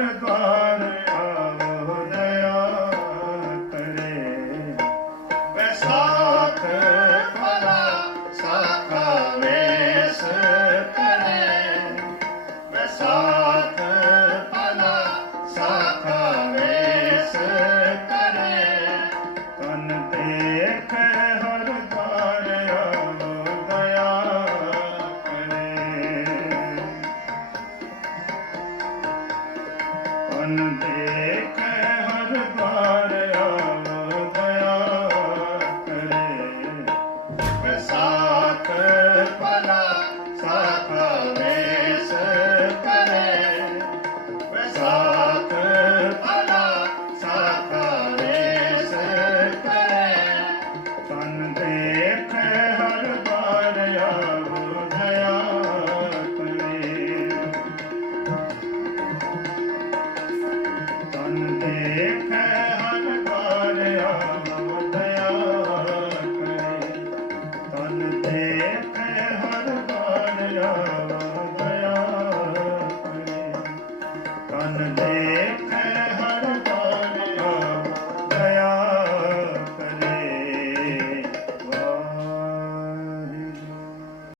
ਹਰ द्वार आवो दया करे। ਵੈਸਾਖ ਭਲਾ ਸਾਖਾ ਵੇਸ ਕਰੇ। ਵੈਸਾਖ ਭਲਾ ਸਾਖਾ ਵੇਸ ਕਰੇ। ਤਨ ਦੇਖ ਹਰ द्वार आवो दया करे। ਤਨ ਦੇਖ ਹਰ द्वार आवो दया करे। ਵੈਸਾਖ ਭਲਾ ਸਾਖਾ ਵੇਸ ਕਰੇ। ਵੈਸਾਖ ਭਲਾ ਸਾਖਾ ਵੇਸ ਕਰੇ। ਤਨ ਦੇਖ ਹਰ द्वार आवੋ दया करे। ਤਨ ਦੇਖ ਹਰ द्वार आवो दया करे। ਤਨ ਦੇਖ ਹਰ द्वार आवो दया करे। ਤਨ